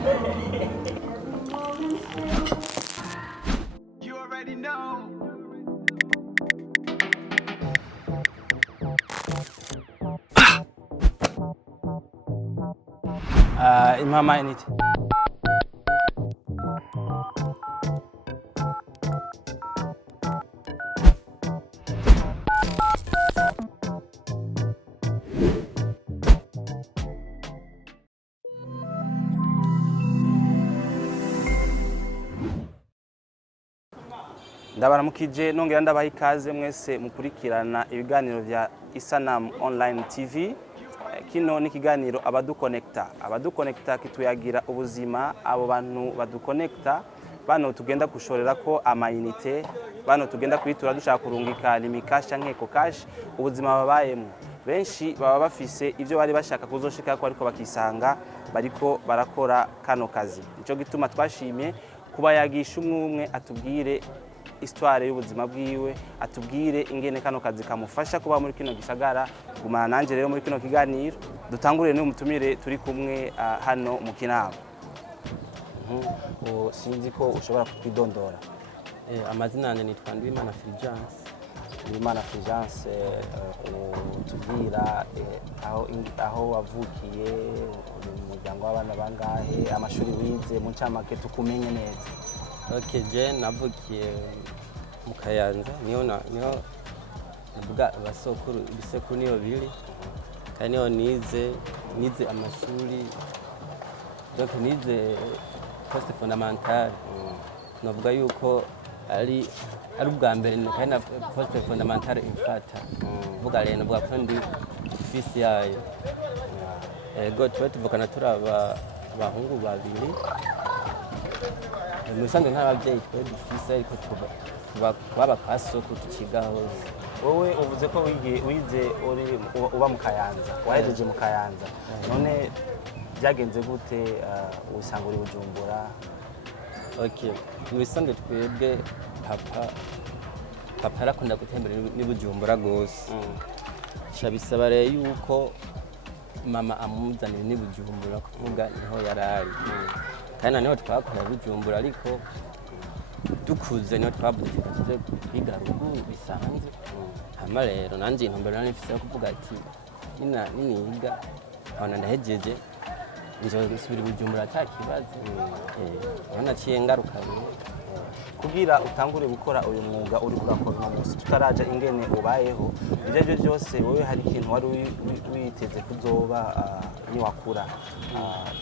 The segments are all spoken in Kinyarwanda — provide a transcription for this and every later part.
You already know. Mama unité. Ndabaramukije nongera ndabaha ikaze mwese mukurikirana ibiganiro vya Isanamu Online TV. Kino ni kiganiro abadukonekta kituyagira ubuzima, abo bantu badukonekta, bano tugenda kushorera ko unité, bano tugenda kwitura dushaka kurungika limikasha nkeko cash, ubuzima babayemo. Benshi baba bafise ivyo bari bashaka kuzoshika ko ariko bakisanga bariko barakora kano kazi. Nico gituma twashimye kuba yagisha umwe atubwire histoire y'ubuzima bwiwe, atubwire ingene kano kazi kamufasha kuba muri kino gisagara. Gumana nanje rero muri kino kiganiro dutangurire ni umutumire turi kumwe hano mu kinama. Sinzi ko ushobora kwidondora. Amazina yanjye nitwa Nduwimana Fulgence. Nduwimana Fulgence, utubwira aho wavukiye, umuryango w'abana bangahe, amashuri wize mu ncamake tukumenye neza. Okay, je navukiye mu Kayanza, niho navuga abasokuru ibisekuru niyo biri, kandi niho nize amashuri, donc nize poste fondamentale. Navuga yuko ari ubwa mbere kandi poste fondamentale imfata. Vuga rero navuga ko ndi ofisi yayo. Ego tuvukana turaba abahungu babiri. Musanze nk'ababyeyi twe dufise ariko twaba kasoko tukigaho. Wowe uvuze ko wize uba mu Kayanza, wahejeje mu Kayanza, none byagenze gute usanga uri Bujumbura? Okay, musanze twebwe papa arakunda gutembera ni Bujumbura gose. Shabisaba rero yuko mama amuzanira ni Bujumbura kuvuga niho yarari. Kandi niho twakora Bujumbura, ariko dukuze niho twavuze tuze kwiga ruguru bisanzwe. Hama rero nanje intumbero nari mfise kuvuga ati niga abana ndahejeje nzosubira Bujumbura atakibazo. Naciye ngaruka kugira utangure gukora uyu mwuga uri kurakora no munsi tutaraja ingene ubayeho. Ibyo byose wowe hari ikintu wari witeze kuzoba niwakura,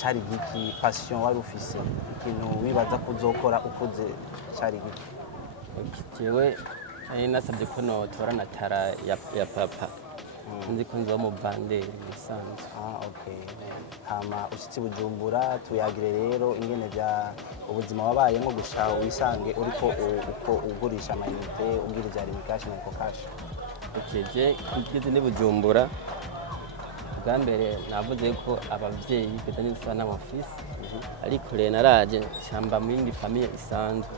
cari giki, passion wari ufise, ikintu wibaza kuzokora ukuze cari giki? Jewe nasabye ko notora na tara ya papa, nzi ko nzoba mu banderi musanze. Okay. Hama ushitse Bujumbura tuyagire rero ingene bya ubuzima wabayemo gusha wisange uriko uko ugurisha amayinite, ubwira bya limikasha na cash. Okay, je kugeze ni Bujumbura bwa mbere navuze ko abavyeyi petani sana mu office, ariko rero naraje cyamba mu yindi famille isanzwe.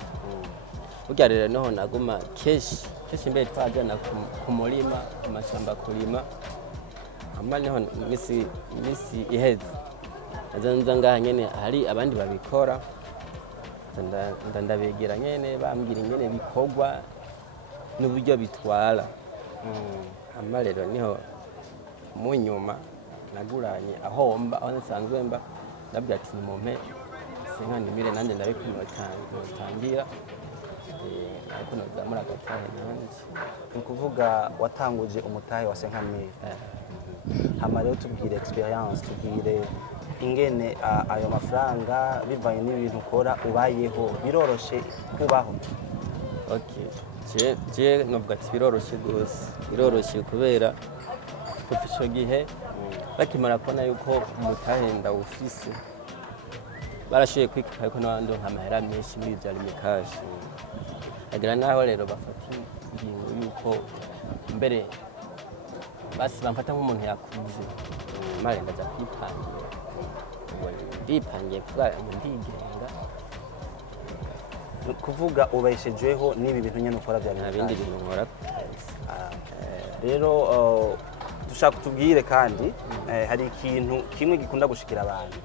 Burya rero noho naguma Kenshi mbere twajana ku murima, amashamba kurima. Hama niho misi iheze azanza ngaha nyene hari abandi babikora, ndabegera nyene bambwira ingene bikorwa n'uburyo bitwara. Hama rero niho mu nyuma naguranye aho nsanzwe mba, ndabwira ati nimumpe sinkanimire nanjye ndabikunda tangira ariko nazamura agatahe nanjye. Ni kuvuga watanguje umutahe wa 5000. Hama rero tubwire experience, tubwire ingene ayo mafaranga bivanye n'ibintu ukora ubayeho biroroshe kubaho. Okay, je novuga ati biroroshe gose, biroroshe kubera kuva ico gihe bakimara kubona yuko umutahe ndawufise barashoboye kwikika yuko n'abandi amahera menshi muri bya limikasha. Agira naho rero bafata ingingo yuko mbere basi bamfata nk'umuntu yakuze, mare ndaza kwipangira, ndipangiye kuba ndigenga. Kuvuga ubeshejeho n'ibi bintu nyene ukora bya bindi bintu nkora. Rero dushaka kutubwire kandi hari ikintu kimwe gikunda gushikira abantu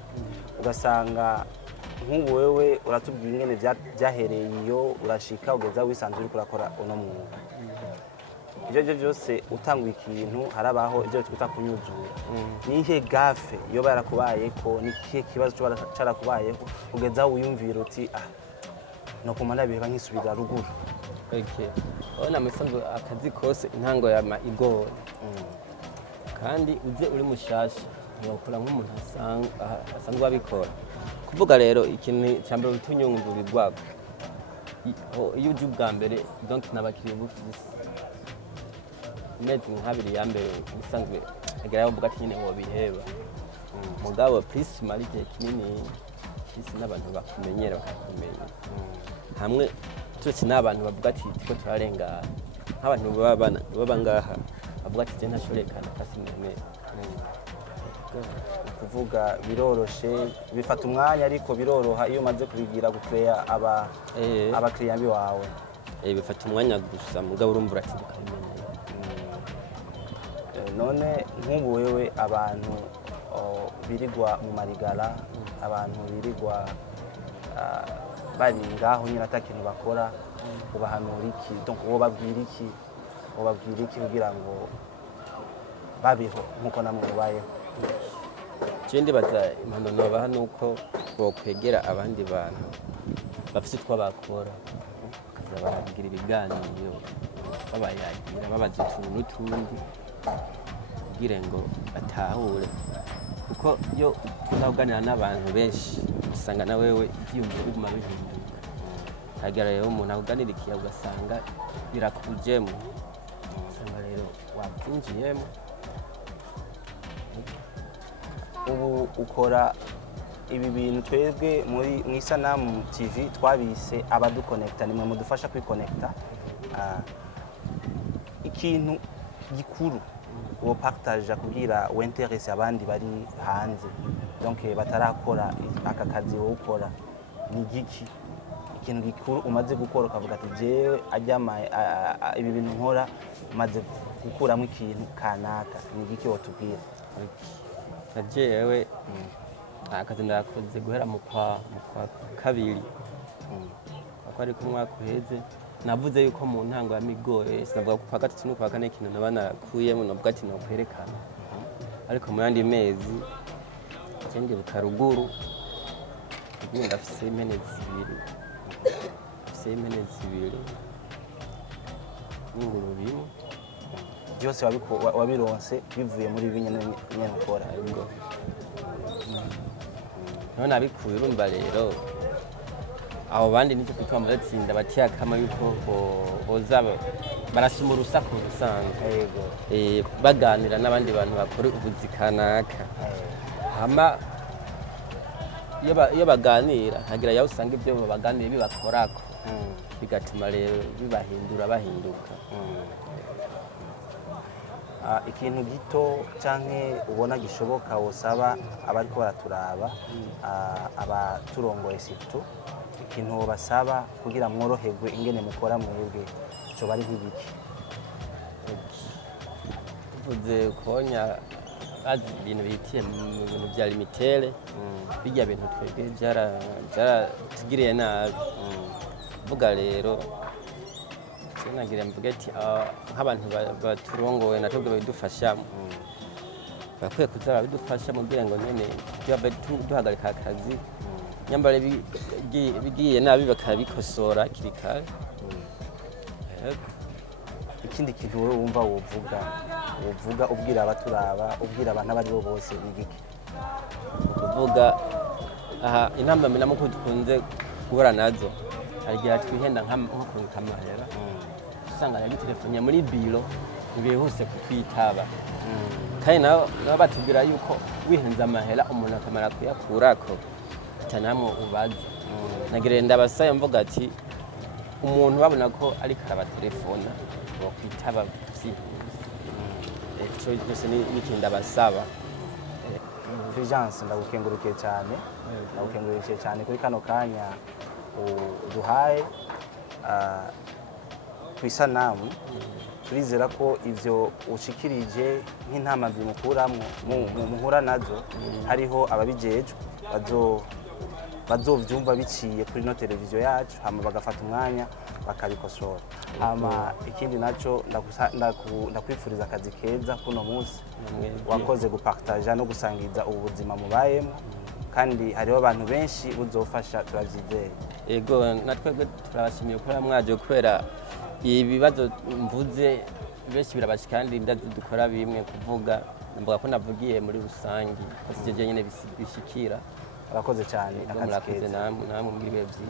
ugasanga nk'ubu wewe uratubwira ingene byahereye iyo urashika ugeza wisanzwe uri kurakora uno mwuga ibyo byose utanga ikintu harabaho ibyo twita kunyuzura nihe gafe iyo barakubayeko nikihe kibazo cyo carakubayeho ugeza wiyumvira uti no kumana biba nkisubira ruguru. Okay. Ona misanzwe akazi kose intango ya igora. Kandi uze uri mushasha ngakora nk'umuntu asanzwe abikora. Kuvuga rero ikintu cyambere utunyungurirwa iyo uje bwa mbere donc nabakiriye bufise mezi nk'abiri ya mbere bisanzwe ageraho mvuga ati nyine ngo biheba mugabo plus mari gihe kinini isi n'abantu bakumenyera bakakumenya hamwe cyose n'abantu bavuga ati tiko turarengana nk'abantu baba ngaha bavuga ati je ntashobekana kasi neme kuvuga biroroshe bifata umwanya ariko biroroha iyo umaze kubigira gukreya abakiriya biwawe bifata umwanya gusa mugabo urumva ati dukamenya none nk'ubu wewe abantu birigwa mu marigara abantu birigwa bari ngaho nyine atakintu bakora ubahanura iki donc wobabwira iki kugira ngo babeho nkuko namwe mubayeho. Ikindi baza impanuro baha nuko bokwegera abandi bantu bafite utwo bakora bakaza baragira ibiganiro babayagira babaza utuntu n'utundi kugira ngo batahure kuko iyo uzaganira n'abantu benshi usanga na wewe ibyiyumviro biguma bihinduka kagera rero umuntu akuganira ikiya ugasanga birakujemo usanga rero wabyinjiyemo. Ubu ukora ibi bintu twebwe muri mwisanamu TV twabise abadukonekta nimwe mudufasha kwikonekta ikintu gikuru uwo partage kugira winteresse abandi bari hanze donc batarakora aka kazi wo ukora ni giki ikintu gikuru umaze gukora ukavuga ati jewe ajyama ibi bintu nkora umaze gukuramo ikintu kanaka ni giki wotubwira? Najewe akazi ndakoze guhera mu kwa kabiri ko ari ku mwaka uheze navuze yuko mu ntango ya migoye sinavuga ko kwa gatatu no kwa kane kintu nabanakuyemo no bwati no kwerekana ariko mu yandi mezi cyende bukaruguru ndafise impene zibiri n'inguru bimwe byose wabironse bivuye muri binyene ukora ariko none abikuye urumva rero abo bandi nicyo kwitwa amatsinda batiyakama yuko bozaba barasuma urusaku rusanzwe baganira n'abandi bantu bakora ubuzi kanaka hama iyo baganira hagira yaho usanga ibyo baganira bibakorako bigatuma rero bahinduka. Ikintu gito canke ubona gishoboka wosaba abariko baraturaba abaturongoye surtout ikintu basaba kugira mworoherwe ingene mukora mwebwe cyo bari nk'ibiki? Tuvuze konya azi ibintu bitiye mu bintu bya limitere bijya bintu twebwe tugiriye nabi vuga rero nagira mvuga ati nk'abantu baturongowe natubwo bidufasha bakwiye kuzara bidufasha mu kugira ngo nyene duhagarika akazi nyambare bigiye nabi bakabikosora kirikare. Ikindi kintu wowe wumva wovuga ubwira abaturaba ubwira abantu abari bo bose n'igiki? Kuvuga intambwe namuko dukunze guhora nazo agira twihenda nk'ukuntu amahera usanga ari telefone muri biro ntibihuse kukwitaba kandi nabo batubwira yuko wihenza amahera umuntu akamara kuyakurako atanamwe ubaza nagire ndabasaya mvuga ati umuntu babona ko ari karaba telefone bokwitaba byihuse cyose n'ikindi abasaba. Vigence ndagukengurukiye cyane kuri kano kanya duhaye kwisanamu turizera ko ivyo ushikirije nk'intama bimukuramwo muhura nazo hariho ababijejwe bazovyumva biciye kuri no televiziyo yacu hama bagafata umwanya bakabikosora. Hama ikindi naco ndakwifuriza akazi keza kuno munsi wakoze gupartager no gusangiza ubuzima mubayemo, kandi hariho abantu benshi buzofasha turavyizeye. Ego natwe turabashimiye ko mwaje kubera ibibazo mvuze benshi birabashika kandi ndazi dukora bimwe kuvuga mvuga ko navugiye muri rusangi ko sije nyene bishikira. Abakoze cyane akazi keza namwe muri byiza.